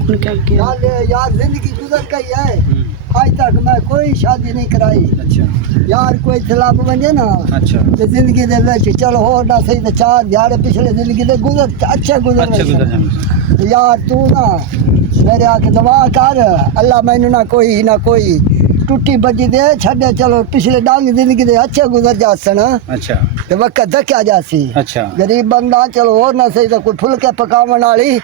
उनके आगे यार जिंदगी गुजर गई है, आज तक मैं कोई शादी नहीं कराई। अच्छा यार कोई खिलाफ बने ना अच्छा ते जिंदगी दे विच चलो हो ना सही ते 4 दिहाड़े पिछले जिंदगी दे गुजर अच्छे गुजर अच्छा गुजर जाए। यार तू ना मेरे आके दुआ कर, अल्लाह मैनू ना कोई टूटी बजी दे छड़े, चलो पिछले डांग जिंदगी दे अच्छे गुजर जासन। अच्छा ते वक्त दक्या जासी। अच्छा गरीब बंदा चलो और ना सही तो कोई फुलके पकावन वाली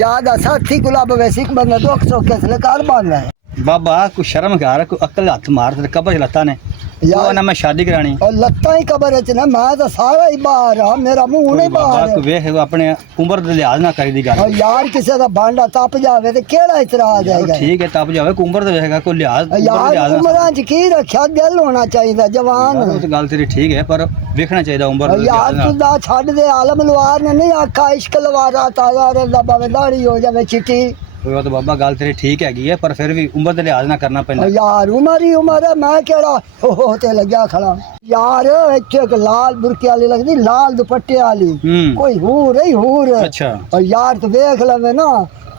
याद आ साथी गुलाब वैसी बंदा दुख सुख के सरकार बन है। बाबा कोई शर्म कर, कोई अकल हथ मार ते कबर लत्ता ने यार ना मैं शादी करानी और लत्ता ही कबर च ना, मैं तो सारा ही बाहर आ, मेरा मुंह नहीं बाहर। कोई वेख अपने उम्र दे लिहाज ना करी दी गल। और यार किसी का भांडा तप जावे ते केड़ा इतराज है? ठीक है तब जावे, कोई उम्र दे वेखेगा कोई लिहाज यार उम्रां च की रखा, दिल होना चाहिए जवान। वो तो गल तेरी ठीक है पर वेखना चाहिए उम्र दे यार लिहाज तू दा छड़ दे, आलम लवार ने नहीं आखा इश्क लवारा ताजा रदा बावे दाढ़ी हो जावे चिट्टी। वो तो बाबा गल तेरी ठीक है पर फिर भी उम्र दे लिहाज ना करना पैंदा। यार उम्र ही उम्र है, मैं केड़ा हो ते लग्या खड़ा। यार एक लाल बुरके वाली लगदी, लाल दुपट्टे वाली कोई हूर ही हूर। अच्छा और यार तू देख लवे ना,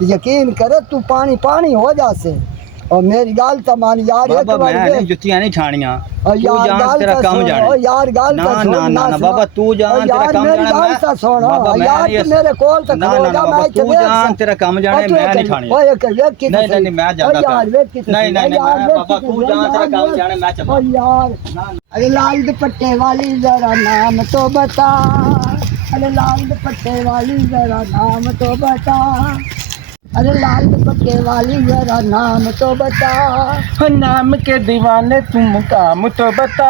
यकीन करे तू पानी पानी हो जासे। और मेरी गाल तो मान यार, एक बाबा बार मैं जुतियां नहीं छानियां, और तू यार जान गाल तेरा तो काम सुन, जाने। और यार गाल ना तो सुन, ना ना ना बाबा तू जान तेरा काम मेरी जाने। गाल तो सुन, बाबा मैं यार नहीं तू मेरे कोल तक ना खड़ो ना जा, बाबा मैं तू जान तेरा काम जाने, मैं नहीं छानी। ओए एक वेख की नहीं नहीं मैं जाता यार वेख की नहीं नहीं नहीं बाबा तू जान तेरा काम जाने, मैं चला। और यार अरे लाल दुपट्टे वाली जरा नाम तो बता, अरे लाल दुपट्टे वाली जरा नाम तो बता, अरे लाल दुपट्टे वाली जरा नाम तो बता, नाम के दीवाने तुम काम तो बता।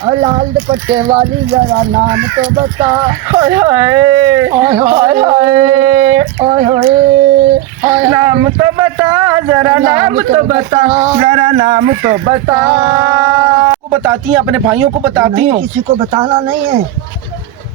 अरे लाल दुपट्टे वाली जरा नाम तो बता। हाय हाय ओए हाय होए हाय ओए होए नाम तो बता जरा, नाम तो बता जरा, नाम तो बता। को बताती हैं, अपने भाइयों को बताती हूँ। किसी को बताना नहीं है।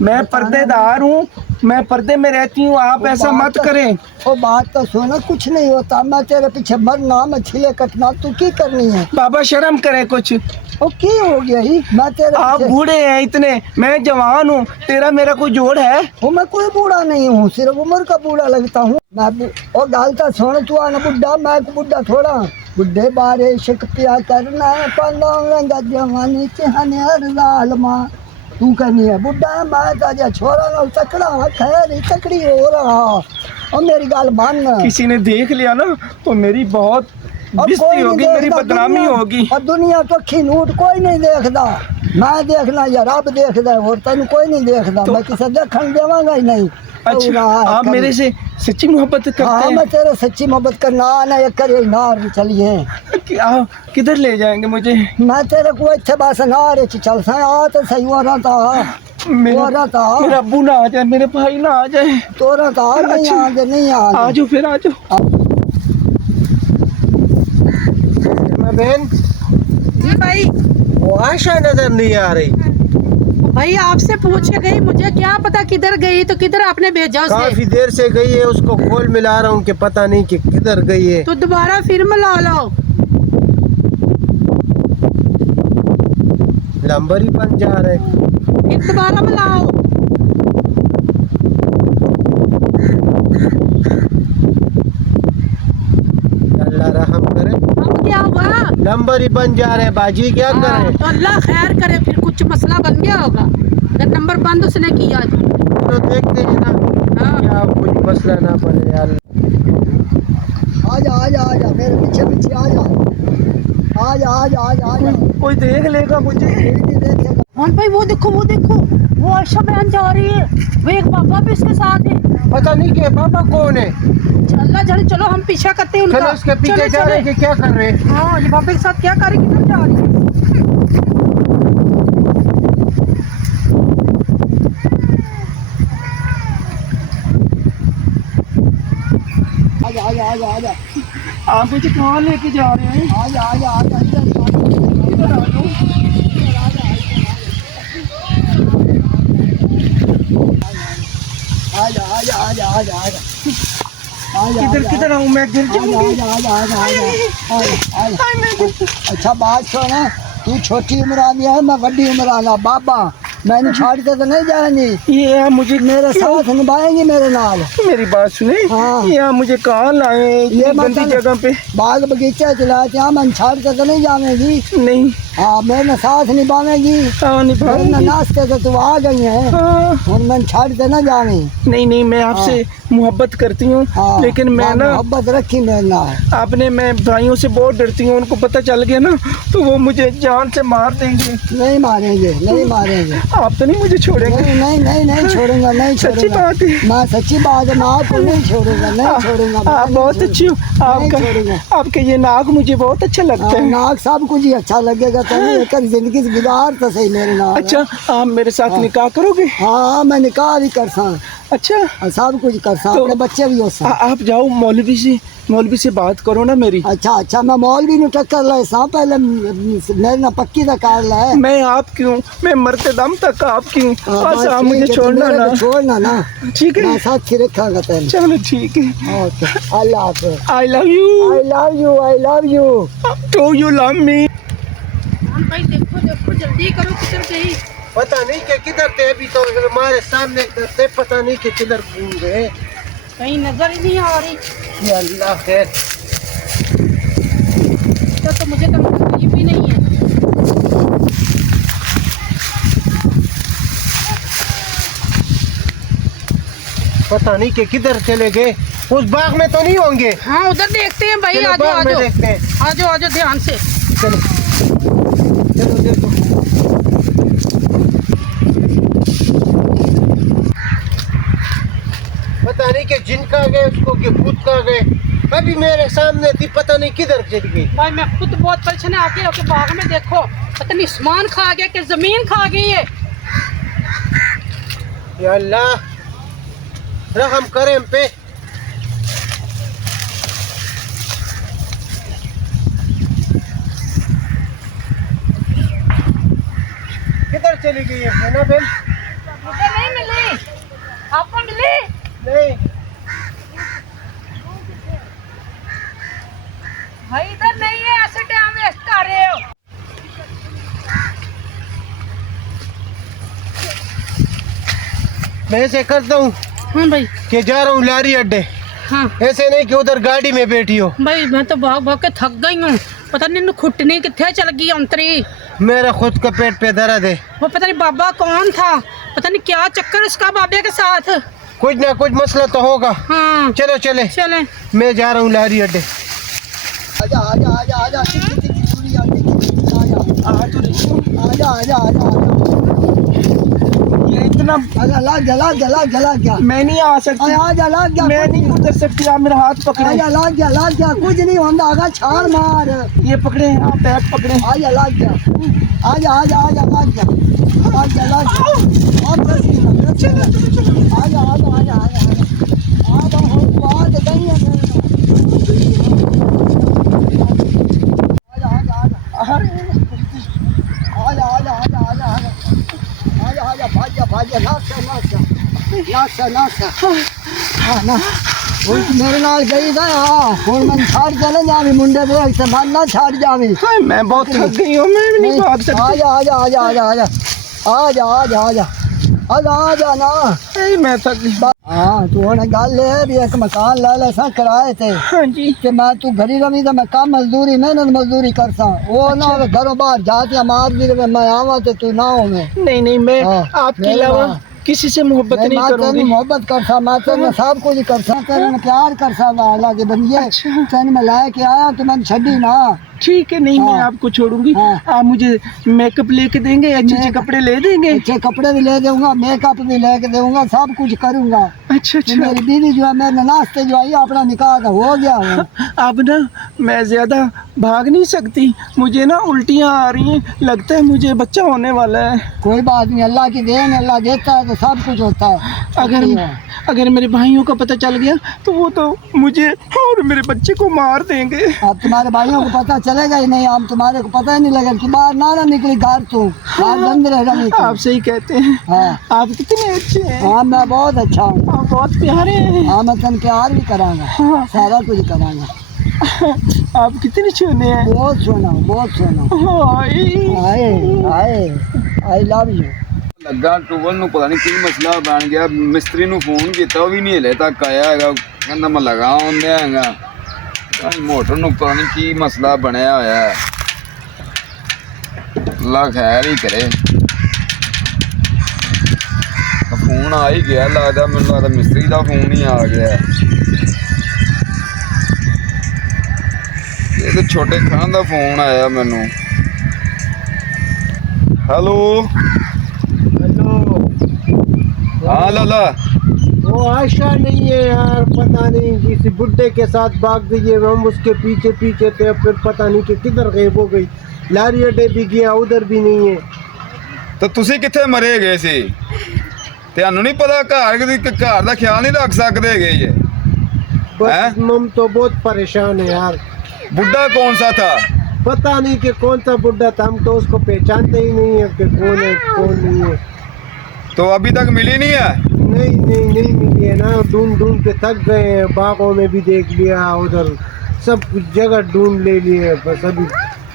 मैं पर्देदार हूँ, मैं पर्दे में रहती हूँ, आप ऐसा मत करें। वो बात तो सुनो, कुछ नहीं होता, मैं तेरे पीछे मरना मछली कटना, तू की करनी है? बाबा शर्म करे कुछ। वो की हो गया ही, मैं तेरे आप पीछे- बूढ़े हैं इतने, मैं जवान हूँ, तेरा मेरा कोई जोड़ है? वो मैं कोई बूढ़ा नहीं हूँ, सिर्फ उम्र का बूढ़ा लगता हूँ मैं। और गालता सुन, तू आना बुढ़ा, मैं बुढ़ा थोड़ा। बुढ़े बारे शिक पिया करना पंगा जवानी चहने हर लाल माँ, तू कहनी है बुढ़ा है, मैं ताजा छोरा ना तकड़ा खैर तकड़ी हो रहा। और मेरी गाल मान, किसी ने देख लिया ना तो मेरी बहुत बेइज्जती होगी, मेरी बदनामी होगी। और दुनिया तो खीनूट कोई नहीं देखता, मैं देखना या रब देखता है, और तेन कोई नहीं देखता तो, मैं किसी देखने देवांगा ही नहीं। अच्छा आप मेरे से सच्ची मोहब्बत करते हाँ, हैं? मैं तेरे सच्ची मोहब्बत करना ना एक करे नार चलिए। आप किधर ले जाएंगे मुझे? मैं तेरे को अच्छे बस नार चल सा आ तो सही हो रहा था, मेरा अब्बू ना आ जाए, मेरे भाई ना आ जाए तो रहा था। नहीं अच्छा, आ नहीं आ जाओ फिर आ जाओ। बहन जी भाई। वो आशा नजर नहीं आ रही भाई आपसे पूछ के गई, मुझे क्या पता किधर गई, तो किधर आपने भेजा उसे? काफी देर से गई है, उसको कॉल मिला रहा हूँ कि पता नहीं कि किधर गई है। तो दोबारा फिर मिला लो। नंबर ही बन जा रहे। फिर दोबारा मिलाओ। अल्लाह रहम करे, अब क्या हुआ? नंबर ही बन जा रहे। बाजी क्या करें? तो अल्लाह खैर करे, फिर कुछ मसला बन गया होगा अगर नंबर बंद उसने किया तो देखते हैं ना हाँ। क्या कुछ मसला ना बने। यार आजा आजा आजा मेरे पीछे पीछे आजा, आजा आजा आजा आजा। कोई देख लेगा मुझे? देखेगा। हाँ भाई वो देखो वो आशा बहन जा रही है, वो एक बाबा भी इसके साथ है। पता नहीं कि पापा कौन है। अल्लाह जाने, चलो हम पीछा करते हैं उनका। चलो उसके पीछे जा रहे हैं कि क्या कर रहे हैं। हाँ ये बाबा के साथ क्या करेगी, किधर जा रही है? आजा आजा आजा आजा आप मुझे कहाँ लेके जा रहे हैं? आजा आजा आजा इधर आ जाओ। आजा आजा आजा आजा आजा आजा किधर किधर आऊँ मैं? गिर जाऊंगी। आजा आजा आजा आजा आजा। अच्छा बात सुन, तू छोटी उम्र आनी है, मैं बड़ी उम्र आना बाबा। मैंने छाड़ के तो नहीं जाएंगी, ये यहाँ मुझे मेरे साथ निभाएंगी मेरे नाल। मेरी बात सुने, हाँ। ये यहाँ मुझे कहाँ लाए ये गंदी जगह पे? बाग बगीचा चलाते हैं, मैं छाड़ के तो नहीं जाएंगी। नहीं, हाँ मेरे साथ निभाएंगी। हाँ निभाऊंगी। नाश्ते तो तू आ गई है हाँ। और मैं छाड़ के ना जाऊंगी। नहीं नहीं, मैं आपसे मोहब्बत करती हूँ, हाँ, लेकिन मैं ना मोहब्बत रखी मेरे नाल। आपने, मैं भाइयों से बहुत डरती हूँ, उनको पता चल गया ना तो वो मुझे जान से मार देंगे। नहीं मारेंगे, नहीं मारेंगे। आप तो नहीं मुझे छोड़ेंगे? नहीं नहीं नहीं नहीं छोड़ूंगा, नहीं सच्ची छोड़ूंगा। बात है? मैं सच्ची बात है, मैं आपको नहीं छोड़ूंगा, नहीं छोड़ूंगा। आप बहुत अच्छी हो, छोड़ूंगा। आपके ये नाक मुझे बहुत अच्छा लगता है। नाक सब कुछ ही अच्छा लगेगा, तो जिंदगी से गुजार तो सही मेरे नाल। अच्छा, आप मेरे साथ निकाह करोगे? हाँ मैं निकाह भी कर सा, अच्छा सब कुछ कर सा, तो अपने बच्चे भी हो सा। आप जाओ मौलवी से बात करो ना मेरी। अच्छा अच्छा, मैं मौलवी नु टक्कर ले सा, पहले मेरे ना पक्की दा कार ले। मैं आप क्यों, मैं मरते दम तक आप क्यों, बस आप मुझे छोड़ना ना। छोड़ना ना, ठीक है, मैं साथ ही रखूंगा तेरे। चलो ठीक है। ओके, अल्लाह हाफ़िज़। I love you. I love you, I love you. Do you love me. भाई देखो देखो जल्दी करो, किधर गई? पता नहीं कि किधर थे, अभी तो हमारे सामने थे, पता नहीं कि किधर घूम गए। कहीं नजर ही नहीं आ रही। ये अल्लाह खैर। तो मुझे तो तकलीफ भी नहीं है। पता नहीं कि किधर चले गए, उस बाग में तो नहीं होंगे। हाँ उधर देखते हैं भाई, चलो आजो बाग में आजो देखते हैं। आजो आजो ध्यान से। चलो चलो देखो। पता नहीं कि जिन का गए उसको कि भूत का गए, अभी मेरे सामने थी, पता नहीं किधर चली गई। भाई मैं खुद बहुत परेशान, आके होके बाग में देखो, पता नहीं आसमान खा गया कि जमीन खा गई है। या अल्लाह रहम करे हम पे। किधर चली गई है ना बेन? मुझे नहीं मिली, आपको मिली? नहीं, भाई इधर नहीं है, ऐसे टाइम वेस्ट कर रहे हो। मैं ऐसे करता हूँ हाँ भाई। कि जा रहा हूँ लारी अड्डे, हाँ ऐसे नहीं कि उधर गाड़ी में बैठी हो। भाई मैं तो भाग भाग के थक गई हूँ, पता नहीं इन्हें खुटनी कितने चल गई अंतरी। मेरा खुद का पेट पे दर्द है। वो पता नहीं बाबा कौन था, पता नहीं क्या चक्कर उसका बाबे के साथ। कुछ ना कुछ मसला तो होगा। हाँ चलो चले, चले। मैं जा रहा हूँ लारी अड्डे। आजा आजा आजा आजा, चूड़ी आजा आजा आजा आजा। ये इतना आजा, लाग जा लाग जा लाग जा लाग जा। मैं नहीं आ सकती, आजा लाग जा, मैं नहीं उतर सकती, आप मेरा हाथ पकड़े। आजा लाग जा, कुछ नहीं होता, आगा छाड़ मार। ये पकड़े, आप बैग पकड़े। आजा लाग जा, आजा आजा आजा लाग जा, लाग जा लाग जा। और बस आजा आजा आजा आजा आजा, हो बात नहीं है। आजा आजा आजा आजा आजा आजा आजा आजा आजा, भाजा भाजा, नाश्ता नाश्ता नाश्ता नाश्ता। हाँ ना, वो मेरे नाल गई था। हाँ और मैं छाड़ चले जावी, मुंडे देख से मन ना छाड़ जावी। हाय मैं बहुत थक गई हूँ, मैं भी नहीं भाग सकती। आजा आजा आजा आजा आजा आजा आजा आजा आजा आजा ना। हाय मैं थक गई। हाँ तू होने गल है भी, एक मकान ले ले सा कराए थे हाँ जी। कि मैं तू घरी रवी तो मैं काम मजदूरी मेहनत मजदूरी कर सा, वो ना होवे घरों बाहर जाती मार दी रहे, मैं आवा तो तू ना होवे। नहीं नहीं, मैं हाँ, आपके अलावा किसी से मोहब्बत नहीं करूंगी। मोहब्बत कर सा, मैं तेरे सब कुछ कर सा, तेरे प्यार कर सा, अल्लाह के बंदे। तेरे मैं लाए के आया तो मैंने छड़ी ना। ठीक है, नहीं मैं हाँ। आपको छोड़ूंगी। हाँ। आप मुझे मेकअप लेके देंगे, अच्छे अच्छे कपड़े ले देंगे। अच्छे कपड़े भी ले दूंगा, मेकअप भी लेके दूंगा, सब कुछ करूंगा। अच्छा तो अच्छा। मेरी बीवी जो है मेरे नाश्ते जो आई, अपना निकाह तो हो गया है। अब ना मैं ज्यादा भाग नहीं सकती, मुझे ना उल्टियाँ आ रही हैं, लगता है मुझे बच्चा होने वाला है। कोई बात नहीं, अल्लाह की देन, अल्लाह देता है तो सब कुछ होता है। अगर मेरे भाइयों को पता चल गया तो वो तो मुझे और मेरे बच्चे को मार देंगे। अब तुम्हारे भाइयों को पता चलेगा ही नहीं, हम तुम्हारे को पता ही नहीं लगेगा कि बाहर ना निकली घर तू, बाहर बंद रहे। आप सही कहते हैं। हाँ आप कितने अच्छे हैं। हाँ मैं बहुत अच्छा हूँ। आप बहुत प्यारे हैं। हाँ मैं तन प्यार भी करांगा, हाँ। सारा कुछ करांगा। आप कितने सोने हैं। बहुत सोना हूँ, बहुत सोना हूँ। हाय। आए आए, आई लव यू। ਲੱਗਾ ਟੂਬਲ ਨੂੰ ਪਤਾ ਨਹੀਂ ਕੀ ਮਸਲਾ ਬਣ ਗਿਆ ਮਿਸਤਰੀ ਨੂੰ ਫੋਨ ਕੀਤਾ ਉਹ ਵੀ ਨਹੀਂ ਹਲੇ ਤੱਕ ਆਇਆ ਹੈਗਾ ਕਹਿੰਦਾ ਮੈਂ ਲਗਾ ਆਉਂਦਿਆ ਹੈਗਾ ਮੋਟਰ ਨੂੰ ਪਤਾ ਨਹੀਂ ਕੀ ਮਸਲਾ ਬਣਿਆ ਹੋਇਆ ਹੈ ਅੱਲਾ ਖੈਰ ਹੀ ਕਰੇ ਫੋਨ ਆ ਹੀ ਗਿਆ ਲੱਗਦਾ ਮੈਨੂੰ ਲੱਗਦਾ ਮਿਸਤਰੀ ਦਾ ਫੋਨ ਹੀ ਆ ਗਿਆ ਇਹ ਤੇ ਛੋਟੇ ਖਾਨ ਦਾ ਫੋਨ ਆਇਆ ਮੈਨੂੰ हेलो हेलो हाँ लाला वो आयशा नहीं है यार पता नहीं किसी बुड्ढे के साथ भाग गई है हम उसके पीछे पीछे थे फिर पता नहीं कि किधर गायब हो गई लारी अड्डे भी गया उधर भी नहीं है तो तुसी किथे मरे गए सी ਤੁਹਾਨੂੰ नहीं पता घर ਦਾ ख्याल नहीं रख सकते गए ये बस हम तो बहुत परेशान है यार बुड्ढा कौन सा था पता नहीं कि कौन सा बुड्ढा था हम तो उसको पहचानते ही नहीं है कि कौन है कौन नहीं है तो अभी तक मिली नहीं है नहीं मिली है ना ढूंढ ढूंढ के थक गए हैं बागों में भी देख लिया उधर सब जगह ढूंढ ले लिए बस अभी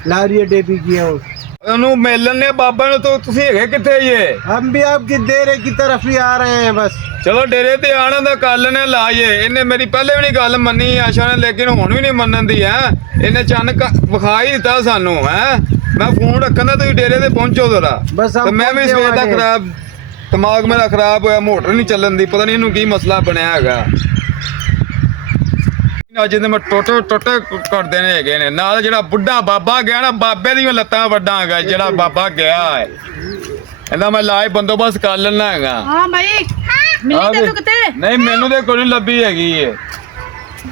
लारी अड्डे भी गया हूँ ਉਹਨੂੰ ਮਿਲਣ ਨੇ ਬਾਬਾ ਨੂੰ ਤਾਂ ਤੁਸੀਂ ਹੈਗੇ ਕਿੱਥੇ ਜੇ हम भी आपकी डेरे की तरफ ही आ रहे हैं बस ਚਲੋ ਡੇਰੇ ਤੇ ਆਣਾ ਦਾ ਕੱਲ ਨੇ ਲਾਏ ਇਹਨੇ ਮੇਰੀ ਪਹਿਲੇ ਵੀ ਨਹੀਂ ਗੱਲ ਮੰਨੀ ਆਸ਼ਾ ਨੇ ਲੇਕਿਨ ਹੁਣ ਵੀ ਨਹੀਂ ਮੰਨਣ ਦੀ ਹੈ ਇਹਨੇ ਚੰਨ ਵਿਖਾ ਹੀ ਦਿੱਤਾ ਸਾਨੂੰ ਹੈ ਮੈਂ ਫੋਨ ਰੱਖਣ ਦਾ ਤੁਸੀਂ ਡੇਰੇ ਤੇ ਪਹੁੰਚੋ ਜ਼ਰਾ ਬਸ ਤੇ ਮੈਂ ਵੀ ਸਵੇਰ ਦਾ ਖਰਾਬ ਦਿਮਾਗ ਮੇਰਾ ਖਰਾਬ ਹੋਇਆ ਮੋਟਰ ਨਹੀਂ ਚੱਲਣ ਦੀ ਪਤਾ ਨਹੀਂ ਇਹਨੂੰ ਕੀ ਮਸਲਾ ਬਣਿਆ ਹੈਗਾ ਅੱਜ ਦੇ ਮੈਂ ਟੋਟੇ ਕਰ ਦੇਣੇ ਹੈਗੇ ਨੇ ਨਾਲ ਜਿਹੜਾ ਬੁੱਢਾ ਬਾਬਾ ਗਿਆ ਨਾ ਬਾਬੇ ਦੀਆਂ ਲੱਤਾਂ ਵੱਡਾਂਗਾ ਜਿਹੜਾ ਬਾਬਾ ਗਿਆ ਹੈ ਇਹਦਾ ਮੈਂ ਲਾਇ ਬੰਦੋਬਸਤ ਕਰ ਲੈਣਾ ਹੈਗਾ हाँ भाई मिली तेनू किते ਨਹੀਂ ਮੈਨੂੰ ਤੇ ਕੋਈ ਲੱਭੀ ਹੈਗੀ ਏ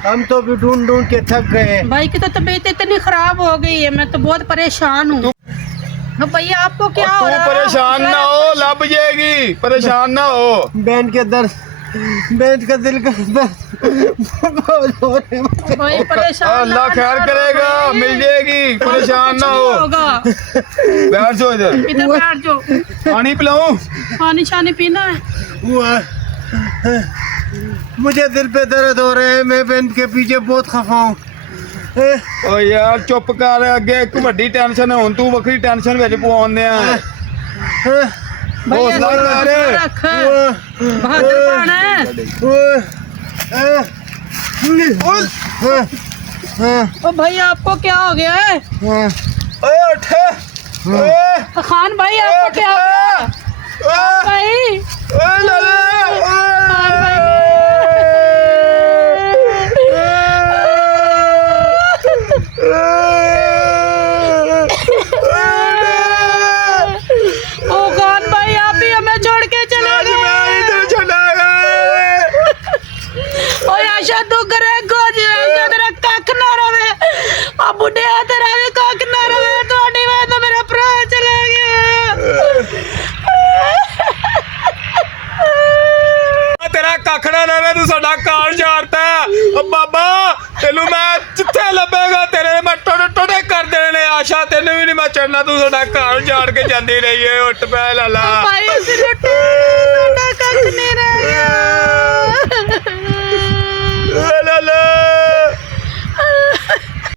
हम तो भी ढूंढ ढूंढ के थक गए हैं भाई की तो तबीयत इतनी खराब हो गई है मैं तो बहुत परेशान हूँ तो भैया आपको क्या हो तू रहा है परेशान ना हो लब जाएगी परेशान ना हो बहन के दर्द बहन का दिल का दर्द भाई परेशान अल्लाह खैर करेगा मिल जाएगी परेशान ना हो होगा बैठ जाओ इधर इधर बैठ जाओ पानी पिलाऊं पानी शानी पीना है मुझे दिल पे दर्द हो रहे हैं मैं बहन के पीछे बहुत खफा हूँ ਓ ਯਾਰ ਚੁੱਪ ਕਰ ਅੱਗੇ ਇੱਕ ਵੱਡੀ ਟੈਨਸ਼ਨ ਹੁਣ ਤੂੰ ਵੱਖਰੀ ਟੈਨਸ਼ਨ ਵਿੱਚ ਪਵਾਉਂਦੇ ਆ भैया हौसला कर। रख बहादुर कौन है ओ भैया आपको क्या हो गया है ਓਏ ਉੱਠ ਓਏ खान भाई आपको क्या हो गया भाई ਓਏ ਲਾਲਾ ओ खान भाई आप भी हमें छोड़ के चले गए ओ आशा तू करे गोज आशा तेरा कख ना रवे आ बुढ़े तेरा भी कख ना रवे तोड़ी वे तो मेरा भरा चला गया ਤੇਰਾ ਕੱਖ ਨਾ ਰਵੇ ਤੂੰ ਸਾਡਾ ਕਾਲ ਝਾੜਤਾ ਓ ਬਾਬਾ ਤੈਨੂੰ ਮੈਂ ਜਿੱਥੇ ਲੱਭੇਗਾ ਤੇਰੇ ਮੈਂ ਟੋਟੇ ਕਰ ਦੇਣੇ ਨੇ ਆਸ਼ਾ ਤੈਨੂੰ ਵੀ ਨਹੀਂ ਮੈਂ ਚੜਨਾ ਤੂੰ ਸਾਡਾ ਕਾਲ ਝਾੜ ਕੇ ਜਾਂਦੀ ਰਹੀ ਏ ਉੱਠ ਪੈ ਲਾਲਾ भाई